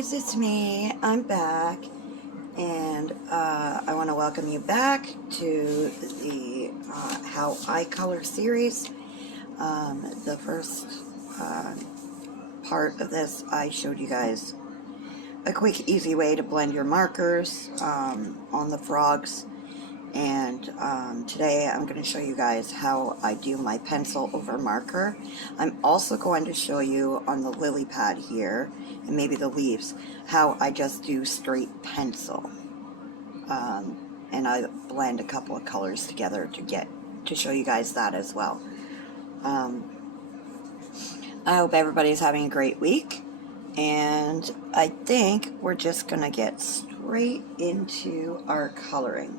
guys, it's me. I'm back, and I want to welcome you back to the How I Color series. The first part of this, I showed you guys a quick, easy way to blend your markers on the frogs. And today I'm going to show you guys how I do my pencil over marker. I'm also going to show you on the lily pad here, and maybe the leaves, how I just do straight pencil. And I blend a couple of colors together to show you guys that as well. I hope everybody's having a great week, and I think we're just going to get straight into our coloring.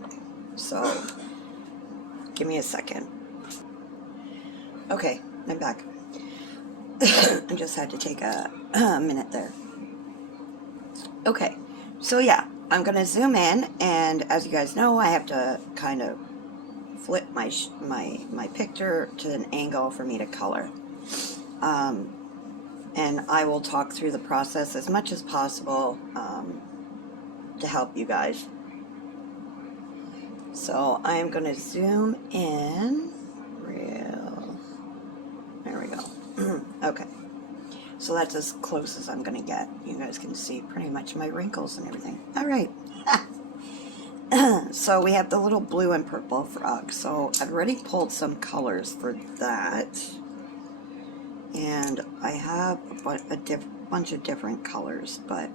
So, give me a second. Okay, I'm back. I just had to take a minute there. Okay, so yeah, I'm going to zoom in, and as you guys know, I have to kind of flip my picture to an angle for me to color. And I will talk through the process as much as possible to help you guys. So I'm going to zoom in real. There we go. Okay. So that's as close as I'm going to get. You guys can see pretty much my wrinkles and everything. All right. So we have the little blue and purple frog. So I've already pulled some colors for that. And I have a bunch of different colors, but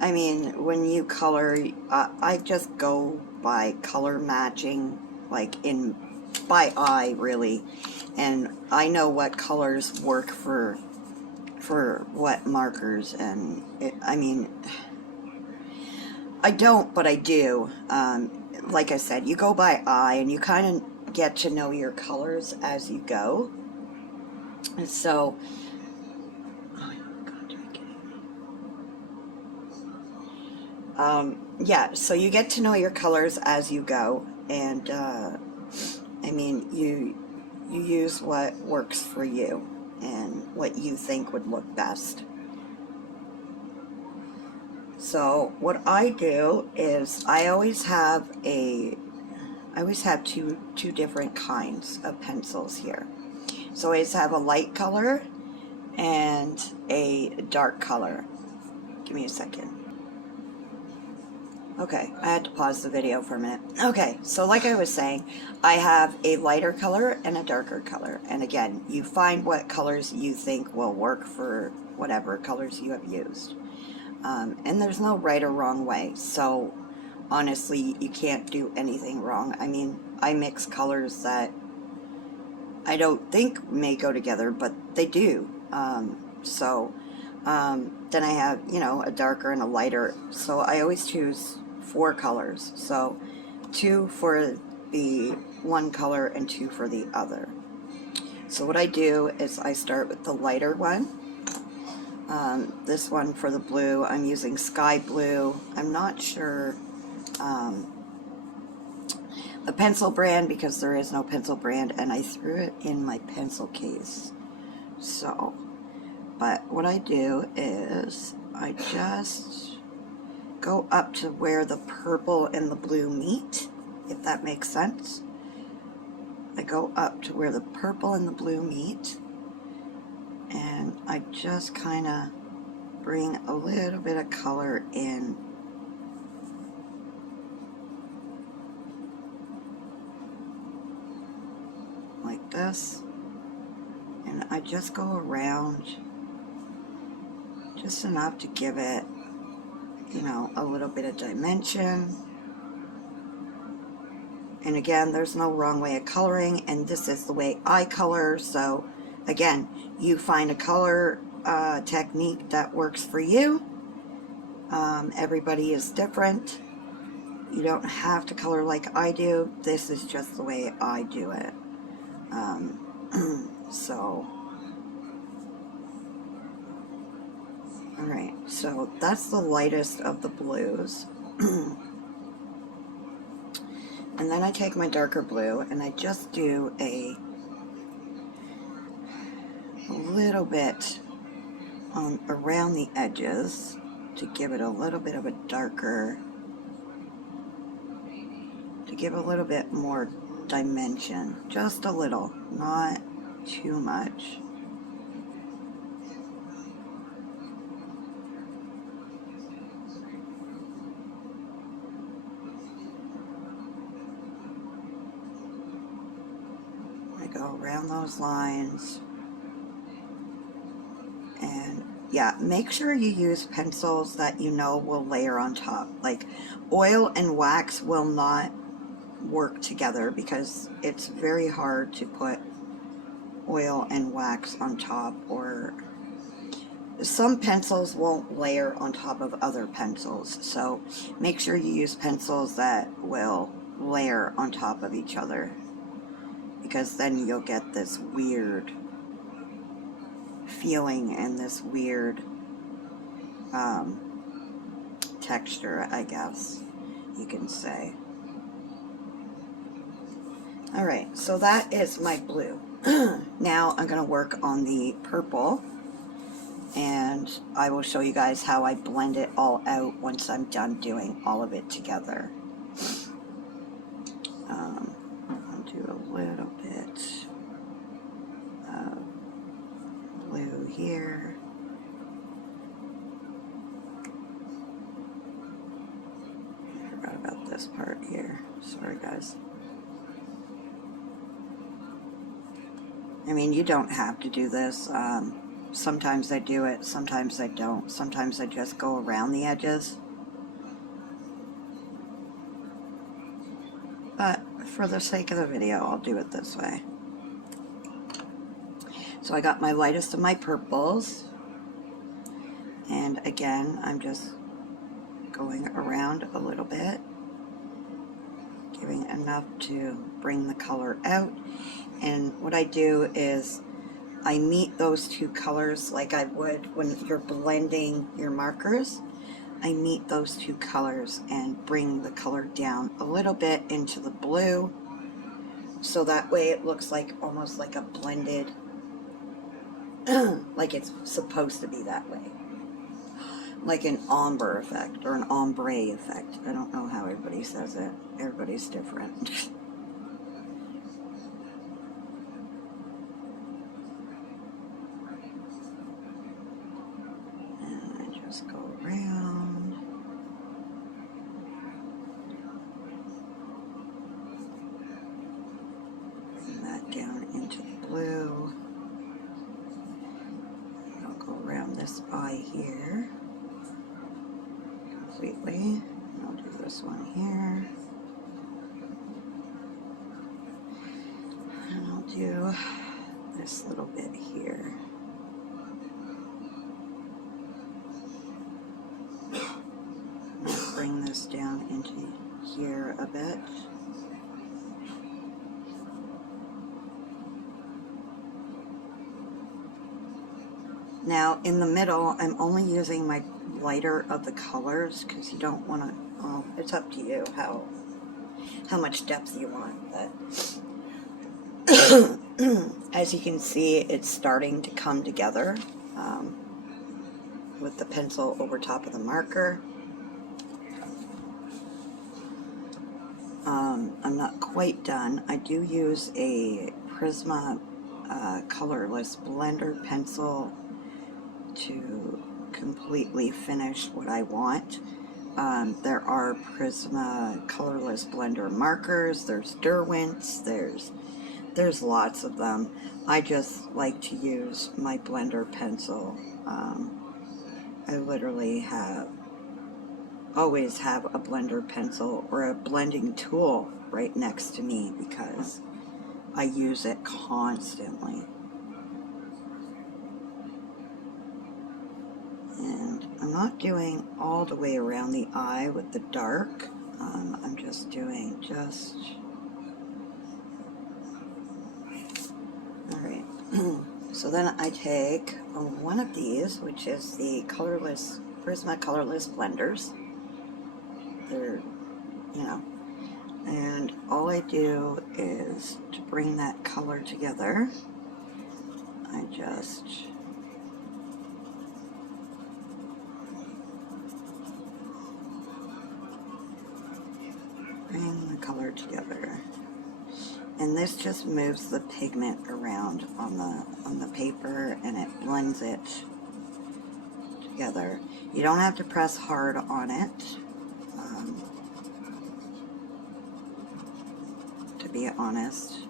I mean, when you color, I just go by color matching, like by eye, really. And I know what colors work for what markers, and I mean, I don't, but I do. Like I said, you go by eye, and you kind of get to know your colors as you go. And so, yeah, so you get to know your colors as you go, and I mean, you use what works for you and what you think would look best. So what I do is I always have two different kinds of pencils here. So I always have a light color and a dark color. Give me a second. Okay, I had to pause the video for a minute. Okay, so like I was saying, I have a lighter color and a darker color. And again, you find what colors you think will work for whatever colors you have used. And there's no right or wrong way. So honestly, you can't do anything wrong. I mean, I mix colors that I don't think may go together, but they do. Then I have, you know, a darker and a lighter. So I always choose 4 colors. So 2 for the one color and 2 for the other. So what I do is I start with the lighter one. This one for the blue, I'm using Sky Blue. I'm not sure the pencil brand, because there is no pencil brand, and I threw it in my pencil case. So, but what I do is I just go up to where the purple and the blue meet, if that makes sense. I go up to where the purple and the blue meet, and I just kind of bring a little bit of color in. Like this. And I just go around just enough to give it, you know, a little bit of dimension. And again, there's no wrong way of coloring, and this is the way I color. So again, you find a color technique that works for you. Everybody is different. You don't have to color like I do. This is just the way I do it. So, alright, so that's the lightest of the blues. And then I take my darker blue and I just do a little bit around the edges to give it a little bit of a darker, to give a little bit more dimension, just a little, not too much. I go around those lines, and yeah, make sure you use pencils that you know will layer on top. Like oil and wax will not work together because it's very hard to put oil and wax on top, or some pencils won't layer on top of other pencils. So make sure you use pencils that will layer on top of each other, because then you'll get this weird feeling and this weird texture, I guess you can say. Alright, so that is my blue. Now I'm going to work on the purple, and I will show you guys how I blend it all out once I'm done doing all of it together. I'll do a little bit of blue here. I forgot about this part here. Sorry guys. I mean, you don't have to do this. Sometimes I do it, sometimes I don't. Sometimes I just go around the edges. But for the sake of the video, I'll do it this way. So I got my lightest of my purples. And again, I'm just going around a little bit, giving enough to bring the color out. And what I do is I meet those two colors like I would when you're blending your markers. I meet those two colors and bring the color down a little bit into the blue, so that way it looks like almost like a blended, like it's supposed to be that way. Like an ombre effect or an ombre effect. I don't know how everybody says it. Everybody's different. Just go around. Bring that down into the blue. I'll go around this eye here completely. I'll do this one here. And I'll do this little bit here. Bring this down into here a bit. Now in the middle, I'm only using my lighter of the colors because you don't want to, well, it's up to you how much depth you want. But as you can see, it's starting to come together with the pencil over top of the marker. I'm not quite done. I do use a Prisma colorless blender pencil to completely finish what I want. There are Prisma colorless blender markers, there's Derwent's, there's lots of them. I just like to use my blender pencil. I literally always have a blender pencil or a blending tool right next to me because I use it constantly. And I'm not doing all the way around the eye with the dark. I'm just doing alright. So then I take one of these, which is the colorless, Prisma colorless blenders. They're, you know, and all I do is to bring that color together, I just color together. And this just moves the pigment around on the paper, and it blends it together. You don't have to press hard on it, to be honest.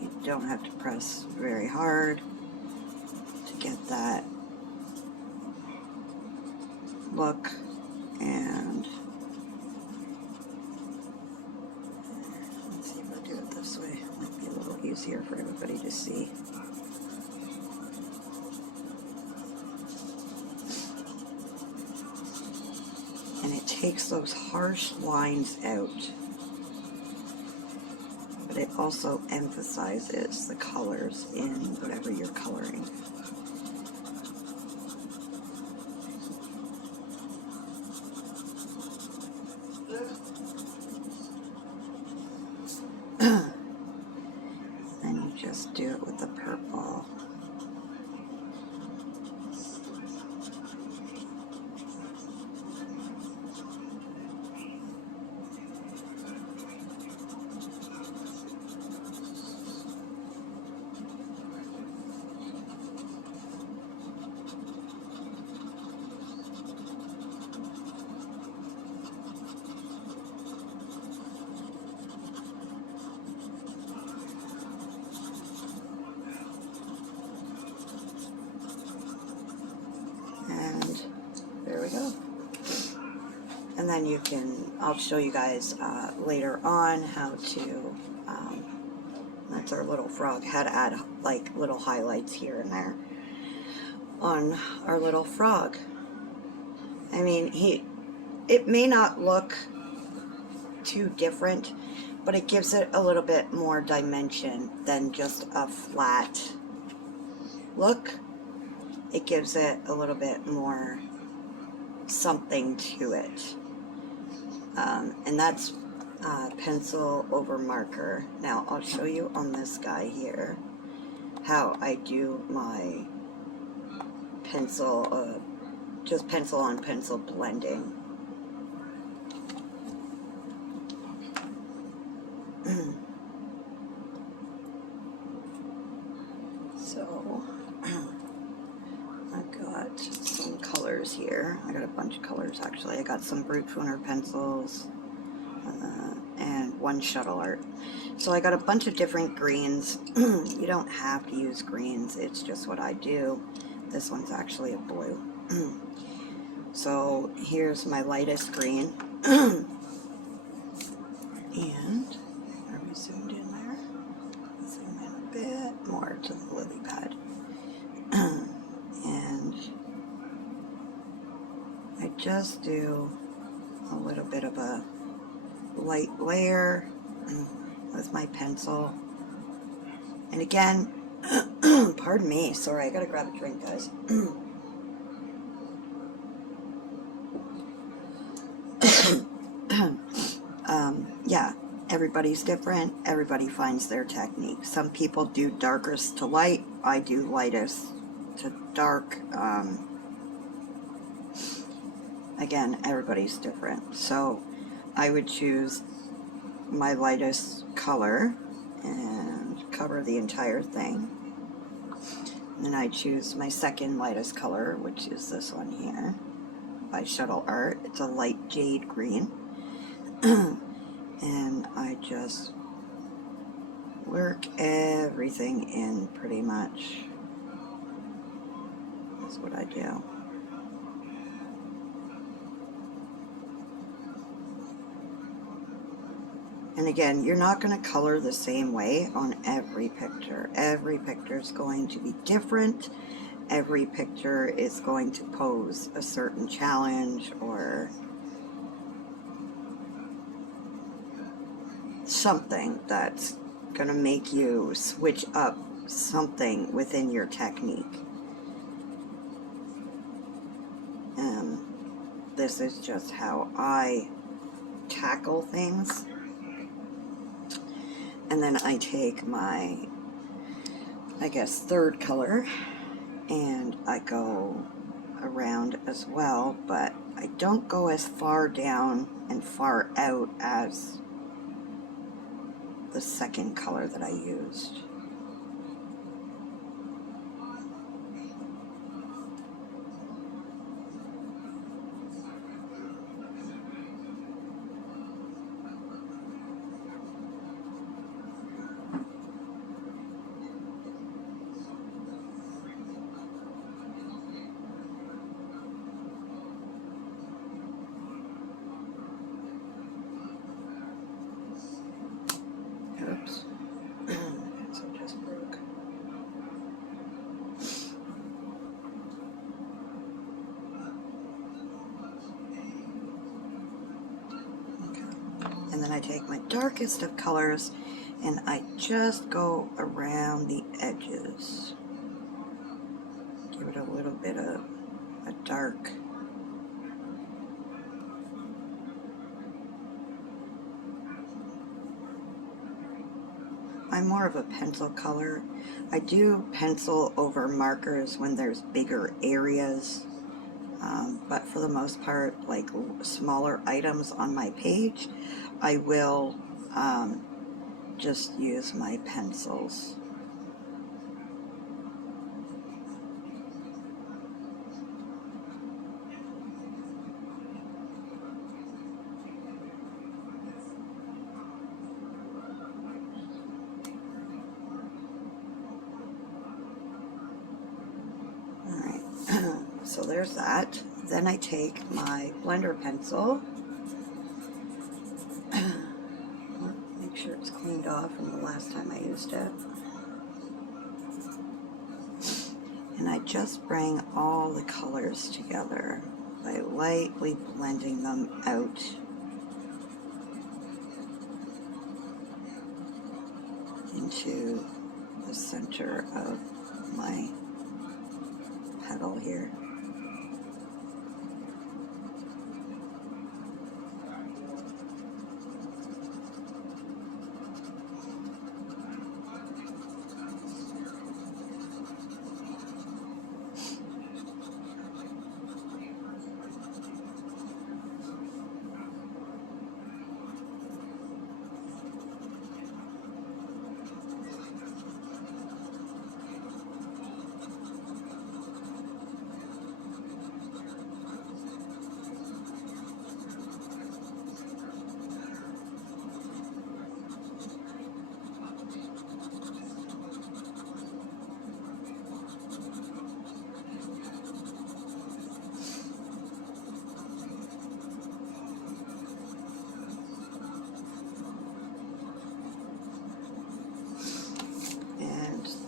You don't have to press very hard to get that look. And let's see if I do it this way. It might be a little easier for everybody to see. And it takes those harsh lines out, but it also emphasizes the colors in whatever you're coloring. Then you just do it with the purple. And there we go. And then you can, I'll show you guys later on how to, that's our little frog, how to add like little highlights here and there on our little frog. I mean, it may not look too different, but it gives it a little bit more dimension than just a flat look. It gives it a little bit more something to it. And that's pencil over marker. Now I'll show you on this guy here how I do my pencil, just pencil on pencil blending. So I've got some colors here. I got a bunch of colors actually. I got some Brute Toner pencils and one Shuttle Art. So I got a bunch of different greens. You don't have to use greens, it's just what I do. This one's actually a blue. So here's my lightest green. And are we zoomed in there? Zoom in a bit more to the lily pad. And I just do a little bit of a light layer with my pencil. And again, pardon me, sorry, I gotta grab a drink, guys. Yeah, everybody's different. Everybody finds their technique. Some people do darkest to light. I do lightest to dark. Again, everybody's different. So I would choose my lightest color and cover the entire thing. And then I choose my second lightest color, which is this one here by Shuttle Art. It's a light jade green. And I just work everything in pretty much. That's what I do. And again, you're not going to color the same way on every picture. Every picture is going to be different. Every picture is going to pose a certain challenge or something that's going to make you switch up something within your technique. And this is just how I tackle things. And then I take my, I guess, third color and I go around as well, but I don't go as far down and far out as the second color that I used. Oops. So it just broke. Okay. And then I take my darkest of colors and I just go around the edges. Give it a little bit of a dark. I'm more of a pencil color. I do pencil over markers when there's bigger areas, but for the most part, like smaller items on my page, I will just use my pencils. So there's that. Then I take my blender pencil. Make sure it's cleaned off from the last time I used it. And I just bring all the colors together by lightly blending them out. Into the center of my petal here.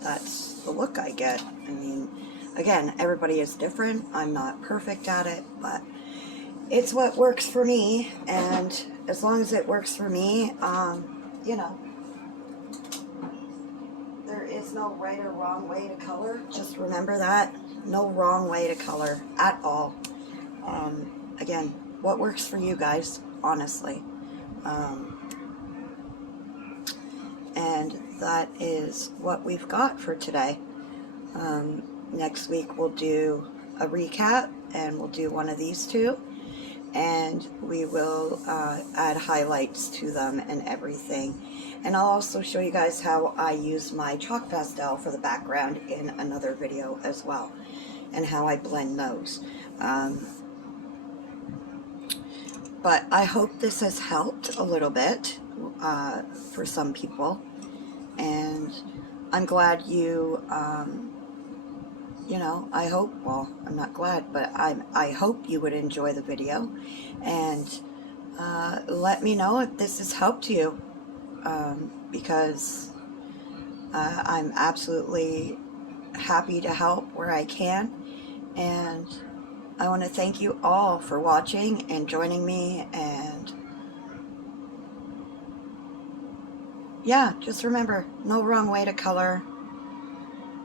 That's the look I get. I mean, again, everybody is different. I'm not perfect at it, but it's what works for me. And as long as it works for me, you know, there is no right or wrong way to color. Just remember that. No wrong way to color at all. Again, what works for you guys, honestly. And that is what we've got for today. Next week we'll do a recap and we'll do one of these two, and we will add highlights to them and everything. And I'll also show you guys how I use my chalk pastel for the background in another video as well, and how I blend those. But I hope this has helped a little bit for some people, and I'm glad you, you know, I hope, well, I'm not glad, but I hope you would enjoy the video, and let me know if this has helped you, because I'm absolutely happy to help where I can, and I want to thank you all for watching and joining me, and yeah, just remember, no wrong way to color.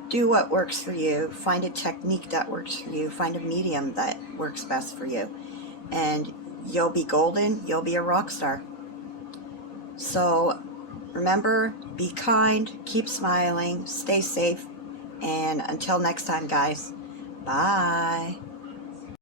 Do what works for you. Find a technique that works for you. Find a medium that works best for you. And you'll be golden. You'll be a rock star. So remember, be kind, keep smiling, stay safe, and until next time, guys, bye.